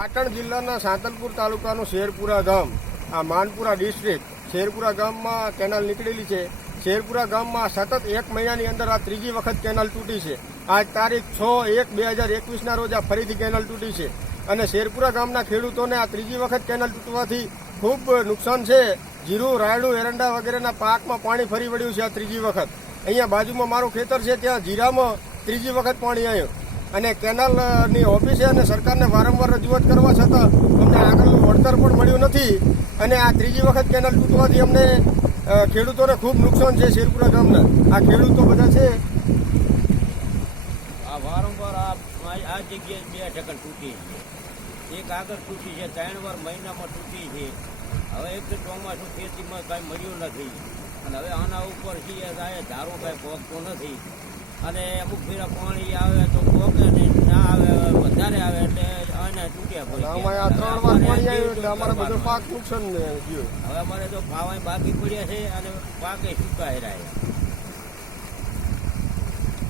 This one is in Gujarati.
પાટણ જિલ્લાના સાંતલપુર તાલુકાનું શેરપુરા ગામ, આ માનપુરા ડિસ્ટ્રિક્ટ શેરપુરા ગામમાં કેનાલ નીકળેલી છે. શેરપુરા ગામમાં સતત એક મહિનાની અંદર આ ત્રીજી વખત કેનાલ તૂટી છે. આજ તારીખ છ એક બે હજાર એકવીસના રોજ આ ફરીથી કેનાલ તૂટી છે. અને શેરપુરા ગામના ખેડૂતોને આ ત્રીજી વખત કેનાલ તૂટવાથી ખૂબ નુકસાન છે. જીરું, રાયડું, એરંડા વગેરેના પાકમાં પાણી ફરી વળ્યું છે આ ત્રીજી વખત. અહીંયા બાજુમાં મારું ખેતર છે, ત્યાં જીરામાં ત્રીજી વખત પાણી આવ્યું અને કેનાલની ઓફિસે અને સરકારને વારંવાર રજૂઆત કરવા છતાં અમને આગળનું વળતર પણ મળ્યું નથી. અને આ ત્રીજી વખત કેનાલ તૂટવાથી અમને ખેડૂતોને ખૂબ નુકસાન છે શેરપુરા ગામના. આ ખેડૂતો બધા છે. આ વારંવાર આ જગ્યાએ બે ઢગલ તૂટી છે. એક આગળ તૂટી છે, ત્રણ વાર મહિનામાં તૂટી છે. હવે એક ચોમાસું ખેતીમાં કાંઈ મળ્યું નથી. અને હવે આના ઉપર છે આ ધારો કાંઈ પહોંચતો નથી. અને અમુક ફેરા પાણી આવે તો પોકે ને ના આવે વધારે આવે એટલે અને તૂટ્યા પડે અમારે બધો પાક નુકસાન હવે અમારે તો ભાવાય બાકી પડ્યા છે અને પાકે સુકાઈ રહ્યા